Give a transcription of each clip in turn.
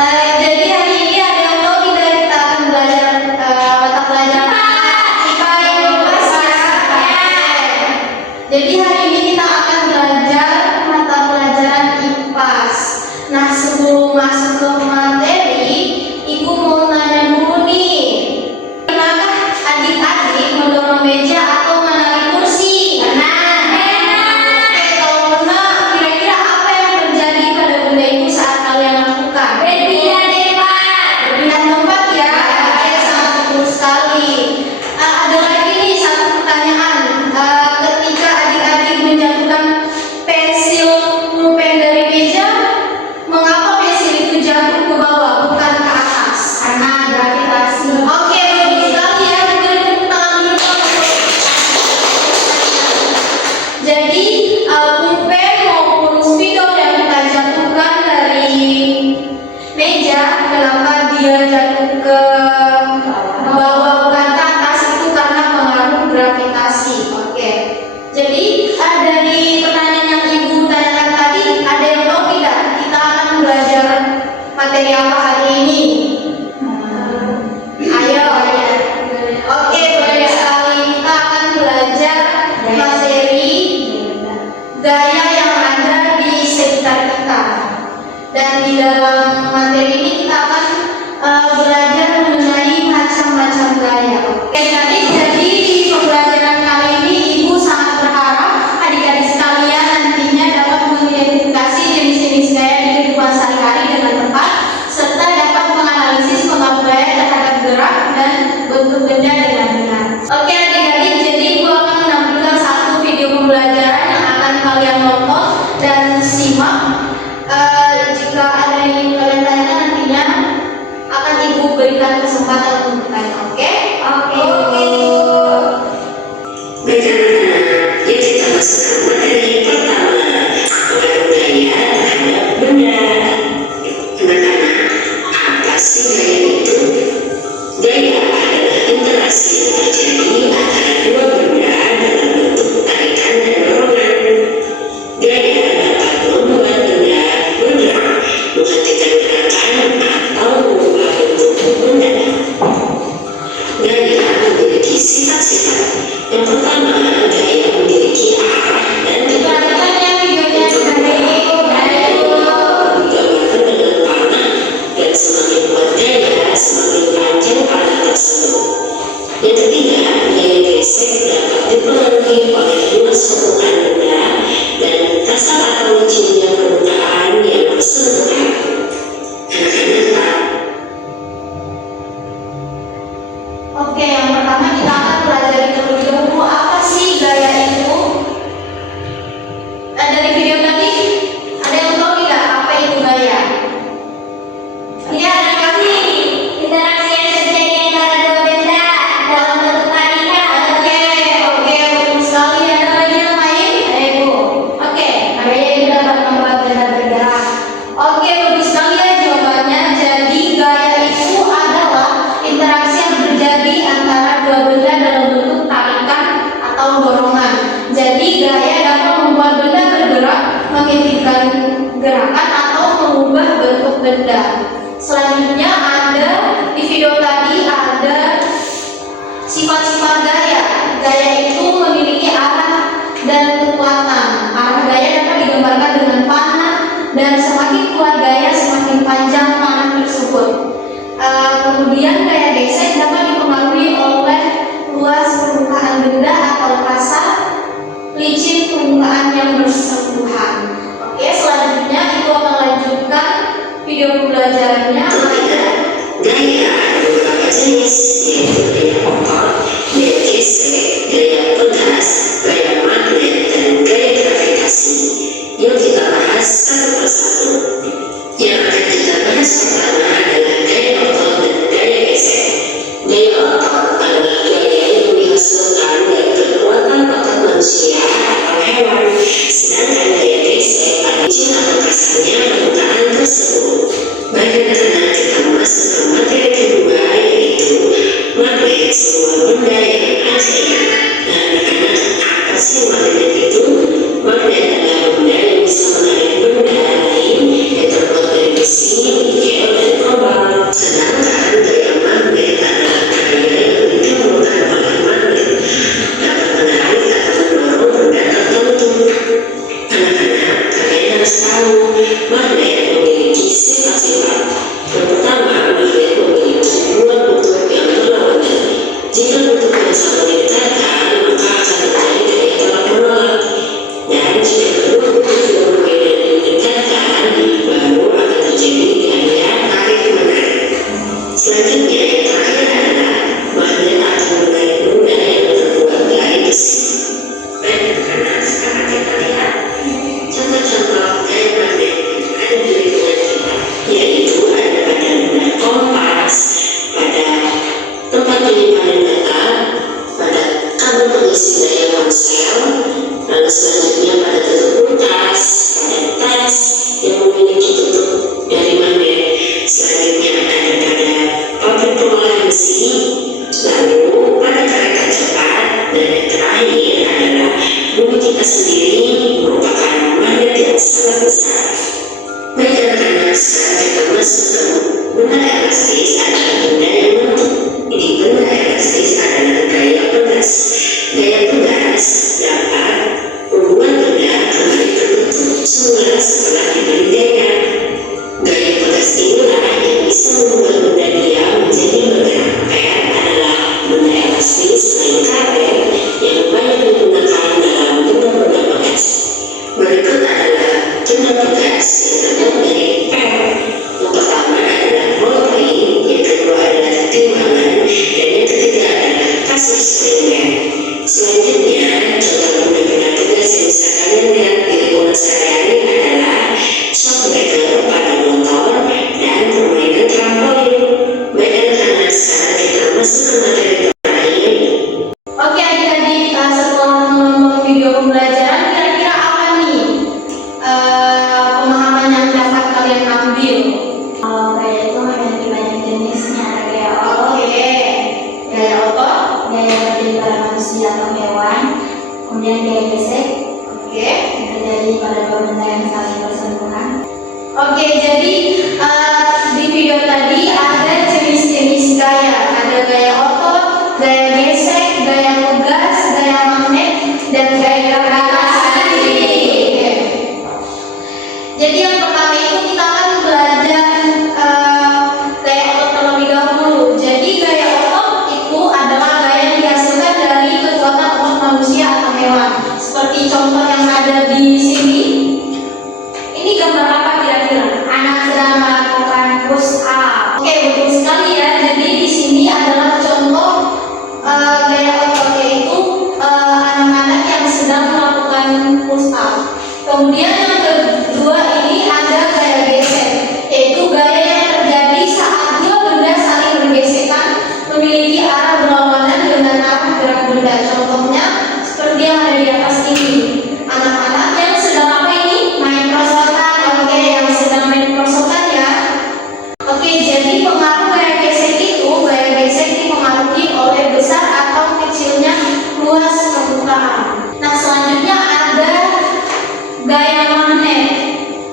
Jadi hari ini ada yang tahu tidak kita akan belajar mata pelajaran IPA yang bebas ya. Jadi hari ini kita akan belajar mata pelajaran IPAS. Nah, sebelum masuk ke materi, Ibu mau nanya dulu nih. Pernahkah adik-adik mendorong meja atau menarik kursi? Oke, kalau pernah, kira-kira apa yang terjadi pada benda itu saat kalian lakukan? Berpindah tempat ya. Oke, sangat betul sekali. Ada lagi nih satu pertanyaan. Ketika adik-adik menjatuhkan pensil pulpen dari meja, mengapa pensil itu jatuh ke bawah bukan ke atas? Karena gravitasi. Oke, bagus sekali ya. Beri tepuk tangan dulu. Jadi pulpen maupun spidol yang kita jatuhkan dari meja, kenapa dia jatuh ke bawah bukan ke atas, itu karena pengaruh gravitasi. Oke. Jadi dari pertanyaan yang Ibu tanyakan tadi, ada yang tahu tidak kita akan belajar materi apa hari ini? Ayo. Oke, baik sekali. Kita akan belajar materi gaya yang ada di sekitar kita. Dan di dalam materi ini kita akan belajar mengenai macam-macam gaya. Oke, jadi di pembelajaran kali ini Ibu sangat berharap adik-adik sekalian nantinya dapat mengidentifikasi jenis-jenis gaya di kehidupan sehari-hari dengan tepat, serta dapat menganalisis pengaruh gaya terhadap gerak dan bentuk benda dengan benar. Oke adik-adik, jadi Ibu akan menampilkan satu video pembelajaran yang akan kalian nonton dan simak. Jika ada yang kalian tanyakan nantinya akan Ibu berikan kesempatan untuk bertanya. Oke? Oke. Pertama, yuk kita masuk ke materi pertama, pengaruh gaya terhadap benda. Pertama, apa sih gaya itu? Gaya adalah interaksi yang terjadi antara dua benda dalam bentuk tarikan dan dorongan. Gaya dapat membuat benda bergerak, menghentikan gerakan, atau mengubah bentuk benda. Gaya memiliki sifat-sifat. Yang pertama, gaya memiliki arah dan Perhatikan ya videonya sampai digambarkan dengan panah, dan semakin kuat gaya, semakin panjang panah tersebut. Yang ketiga, gaya gesek dapat dipengaruhi oleh luas permukaan benda dan kasar atau licinnya permukaan yang bersentuhan. Anak-anak, Oke, yang pertama kita akan pelajari terlebih dahulu apa sih gaya itu. Dari video tadi ada yang tahu tidak apa itu gaya? Ya, ada kami. Interaksi yang terjadi antara dua benda dalam bentuk tarikan. Oke, betul sekali. Ada lagi yang lain? Ada Ibu. Oke, Gaya itu dapat membuat benda bergerak. oke, bagus sekali ya jawabannya. Jadi gaya itu adalah interaksi yang terjadi antara dua benda dalam bentuk tarikan atau dorongan. Jadi gaya dapat membuat benda bergerak, menghentikan gerakan atau mengubah bentuk benda. Selanjutnya ada di video tadi ada sifat-sifat gaya. Gaya itu memiliki arah dan kekuatan. Arah gaya dapat digambarkan dengan panah, dan semakin kuat gaya semakin panjang panah tersebut. Kemudian gaya gesek dapat dipengaruhi oleh luas permukaan benda atau kasar licin permukaan yang bersentuhan. Oke, selanjutnya Ibu akan lanjutkan video pembelajarannya. gaya ada beberapa jenis, yaitu gaya otot, gaya gesek, gaya pegas, gaya magnet, dan gaya gravitasi. Yuk kita bahas satu persatu. Yang akan kita bahas pertama adalah gaya otot dan gaya gesek. Gaya otot adalah gaya yang dihasilkan dari kekuatan otot manusia atau hewan sekarang kita masuk ke benda elastis adalah benda yang menutup. Ini benda elastis adalah gaya pegas. Gaya pegas dapat membuat benda kembali tertutup semula setelah diberi gaya. Gaya pegas inilah yang bisa membuat benda diam menjadi bergerak. Pet adalah benda elastis selain karet yang banyak digunakan dalam benda-benda pegas. Berikut adalah benda pegas yang terbuat dari pet. Yang pertama adalah ballpoint, yang kedua adalah timbangan, dan yang ketiga adalah kasur springer. Selanjutnya, contoh benda-benda pegas yang bisa kalian lihat di lingkungan sehari-hari adalah shockbreaker pada motor dan permainan trampolin. Baik anak-anak, sekarang kita masuk ke materi terakhir. Oke adik-adik, setelah menonton video pembelajaran, kira-kira apa nih pemahaman yang dapat kalian ambil? Kalau gaya itu memiliki banyak jenisnya, ada gaya otot, Gaya otot, gaya terjadi pada manusia atau hewan, kemudian gaya gesek oke. yang terjadi pada dua benda yang saling bersentuhan. Oke, jadi di video tadi ada jenis-jenis gaya. Ada gaya otot, gaya gesek, gaya ngegas, gaya magnet, dan gaya gravitasi. Oke. Jadi yang pertama itu kita akan belajar gaya otot terlebih dahulu. Jadi gaya otot itu adalah gaya yang dihasilkan dari kekuatan otot manusia atau hewan. Seperti contoh yang ada di sini. Ini gambar apa kira-kira? Anak sedang melakukan push up. Oke, betul sekali ya. Jadi di sini adalah contoh gaya otot, yaitu anak-anak yang sedang melakukan push up. Kemudian yang kedua ini ada gaya gesek, yaitu gaya yang terjadi saat dua benda saling bergesekan memiliki arah berlawanan dengan arah gerak benda. Contohnya seperti yang ada di atas ini. Anak-anak yang sedang apa ini? Main prosotan. Oke, yang sedang main prosotan ya. Oke, jadi pengaruh gaya gesek dipengaruhi oleh besar atau kecilnya luas permukaan. Nah, selanjutnya ada gaya magnet.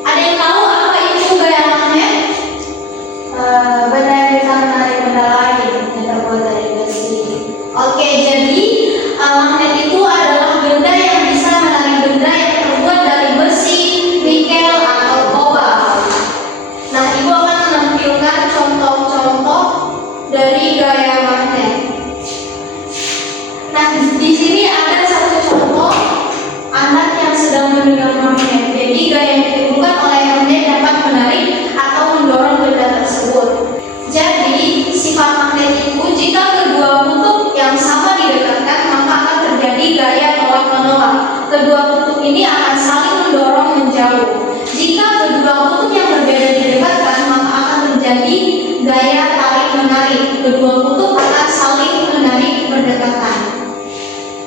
Ada yang tahu apa itu gaya magnet? Benda yang bisa menarik benda lain yang terbuat dari besi. Oke, jadi magnet itu adalah benda yang bisa menarik benda yang terbuat dari besi, nikel, atau kobalt. Nah, ibu akan menampilkan contoh-contoh dari gaya magnet. Nah, di sini ada satu contoh anak yang sedang memegang magnet. Jadi gaya yang ditimbulkan oleh magnet dapat menarik atau mendorong benda tersebut. Jadi sifat magnet itu jika kedua kutub yang sama didekatkan maka akan terjadi gaya tolak menolak. Kedua kutub ini akan saling mendorong menjauh. Jika kedua kutub yang berbeda didekatkan maka akan terjadi gaya tarik menarik. Kedua kutub akan saling menarik berdekatan.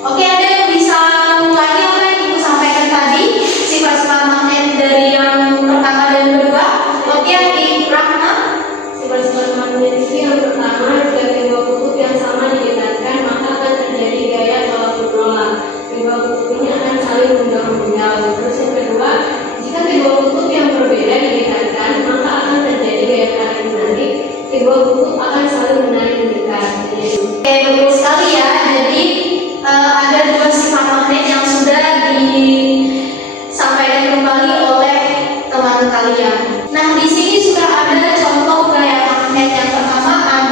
Oke, ada yang bisa mengulangi apa yang ibu sampaikan tadi? Sifat-sifat magnet dari yang pertama dan kedua. Oke, adik Rahma. Sifat-sifat magnet itu yang pertama, jika kedua kutub yang sama didekatkan maka akan terjadi gaya tolak menolak. Kedua kutub ini akan saling mendorong menjauh. Terus yang kedua, jika kedua kutub yang berbeda didekatkan maka akan terjadi gaya tarik menarik. Kedua kutub akan saling menarik mendekat. Oke, betul sekali ya. Jadi ada dua sifat magnet yang sudah disampaikan kembali oleh teman kalian. Nah, di sini sudah ada contoh gaya magnet. Yang pertama ada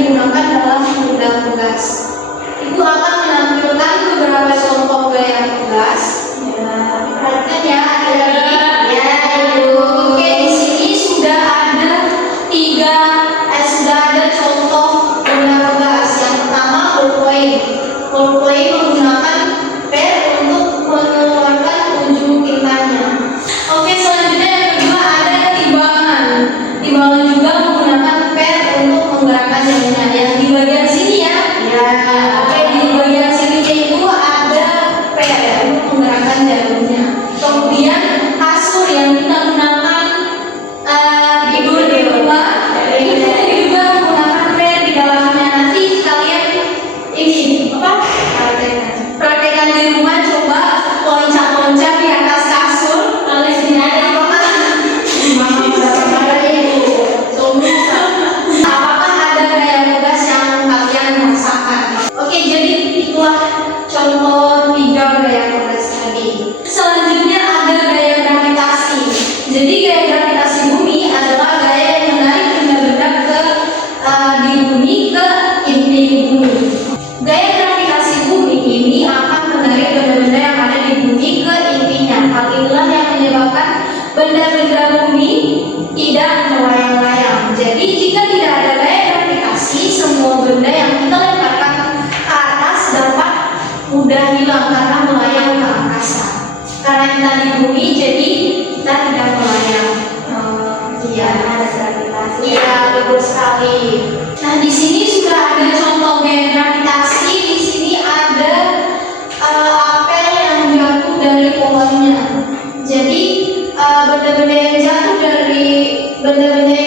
digunakan dalam bidang tugas. Ibu akan menampilkan beberapa contoh gaya tugas. Ya, perhatikan ya adik-adik. Ya, Ibu. Oke, di sini sudah ada contoh benda tugas. Yang pertama, ballpoint. Ballpoint menggunakan pen untuk mengeluarkan ujung tintanya. Oke, selanjutnya yang kedua ada timbangan. Timbangan juga menggunakan pen untuk menggerakkan jarunya. Yang di bagian sini ya. Ya. Oke, di bagian sini itu ada pen untuk menggerakkan jarunya. Kemudian kasur yang kita gunakan tidur di rumah. Itu juga menggunakan pen di dalamnya. Nanti kalian ini apa? Praktekkan di rumah, coba loncat-loncat di atas kasur. Kalau di sini ada apakah? Apakah ada gaya tugas yang kalian rasakan? Oke, jadi itulah contoh 3 gaya tugas tadi. Selanjutnya ada gaya gravitasi. Jadi gaya gravitasi bumi adalah gaya yang menarik benda-benda di bumi ke inti bumi. Gaya gravitasi bumi ini akan menarik benda-benda yang ada di bumi ke intinya. Hal inilah yang menyebabkan benda-benda bumi tidak melayang-layang. Jadi jika tidak ada gaya gravitasi, semua benda yang kita lemparkan ke atas dapat mudah hilang karena melayang ke angkasa. Karena kita di bumi, jadi kita tidak melayang. Iya, ada gravitasi. Iya, betul sekali. Nah, di sini sudah ada contoh gaya gravitasi. Di sini ada apel yang jatuh dari pohonnya. Jadi benda-benda yang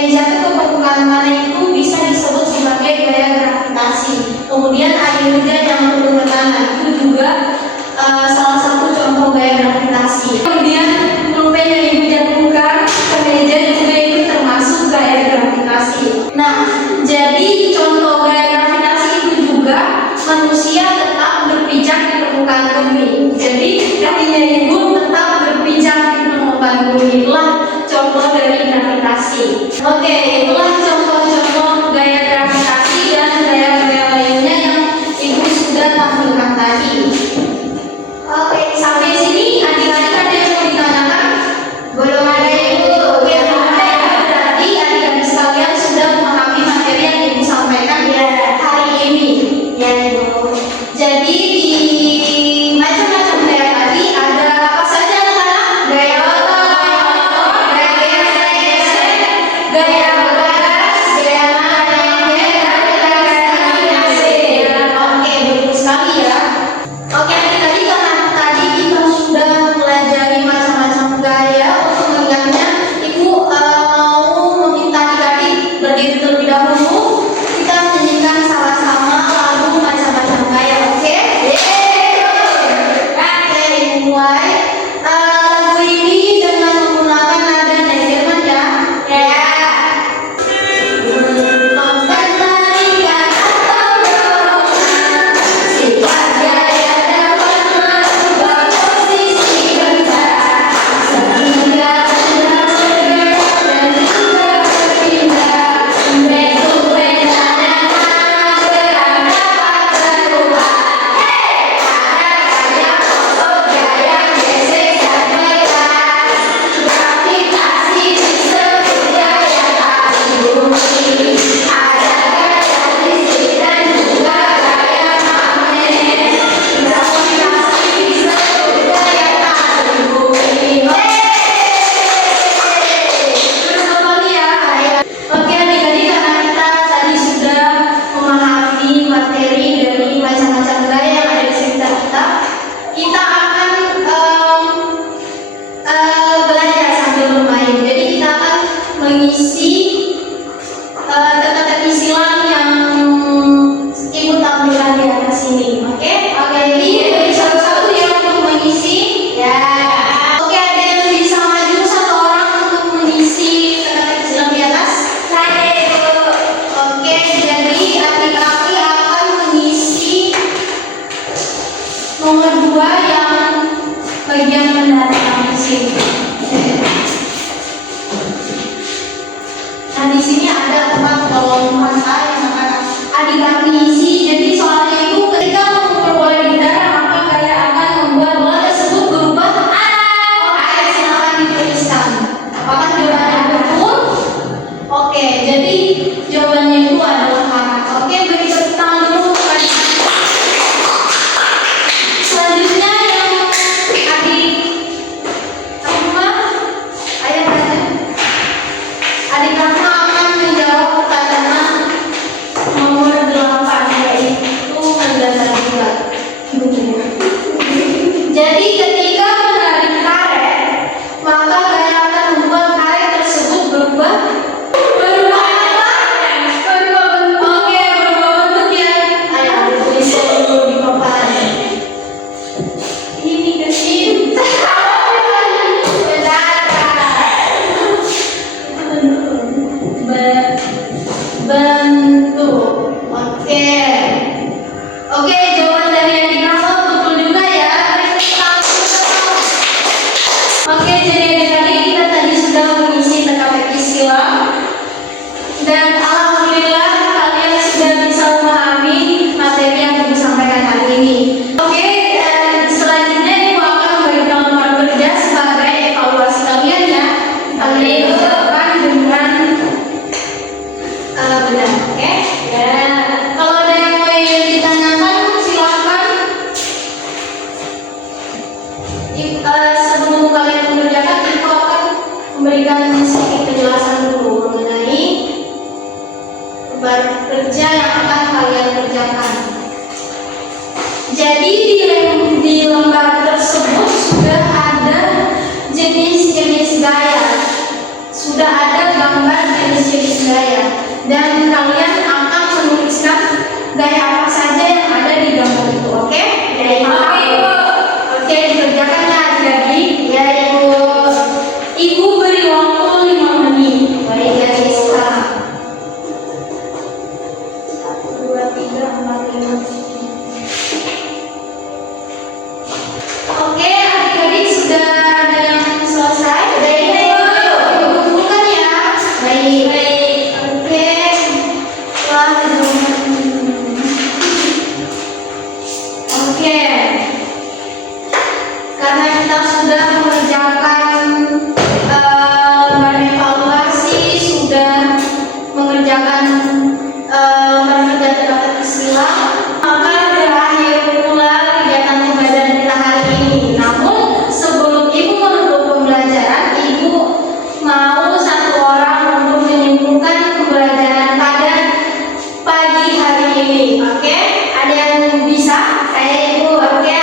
jatuh ke permukaan tanah itu bisa disebut sebagai gaya gravitasi. Kemudian air hujan yang turun ke tanah itu juga salah satu contoh gaya gravitasi. Kemudian pulpen yang ibu jatuhkan ke meja juga itu termasuk gaya gravitasi. Nah, jadi contoh gaya gravitasi itu juga manusia tetap berpijak di permukaan bumi. Jadi kakinya ibu tetap berpijak di permukaan bumi. Itulah contoh dari gravitasi. Oke, itulah contoh-contoh gaya gravitasi dan gaya-gaya lainnya yang ibu sudah tampilkan tadi. Oke, sampai sini adik-adik ada yang mau ditanyakan? Belum ada ibu. Oke, belum ada ya. Berarti adik-adik sekalian sudah memahami materi yang ibu sampaikan ya hari ini. Ya ibu. Jadi di macam-macam gaya tadi ada apa saja anak-anak? Gaya otot, gaya gesek, gaya bergerak, Ya, kalau ada yang mau ditanyakan silakan. Sebelum kalian mengerjakan, aku akan memberikan sedikit penjelasan dulu mengenai kerja yang akan kalian kerjakan. Jadi di lembar tersebut sudah ada jenis-jenis gaya, sudah ada gambar jenis-jenis gaya, dan kalian akan menuliskan gaya apa saja yang ada di gambar itu. Oke? Oke, dikerjakan ya adik-adik. Ya, Ibu beri waktu 5 menit. Baik, dari sekarang. 1, 2, 3, 4, 5. Oke, adik-adik sudah ada yang selesai? Baik, Ibu kumpulkan ya. Baik. Oke. Wah, oke. Karena kita sudah mengerjakan lembar evaluasi, sudah mengerjakan lembar kerja terdapat istilah, maka berakhir pula kegiatan pembelajaran kita hari ini. Namun sebelum Ibu menutup pembelajaran, Ibu mau satu orang untuk menyimpulkan pembelajaran pada pagi hari ini. Oke? Ada yang bisa? Kayak Ibu. Oke?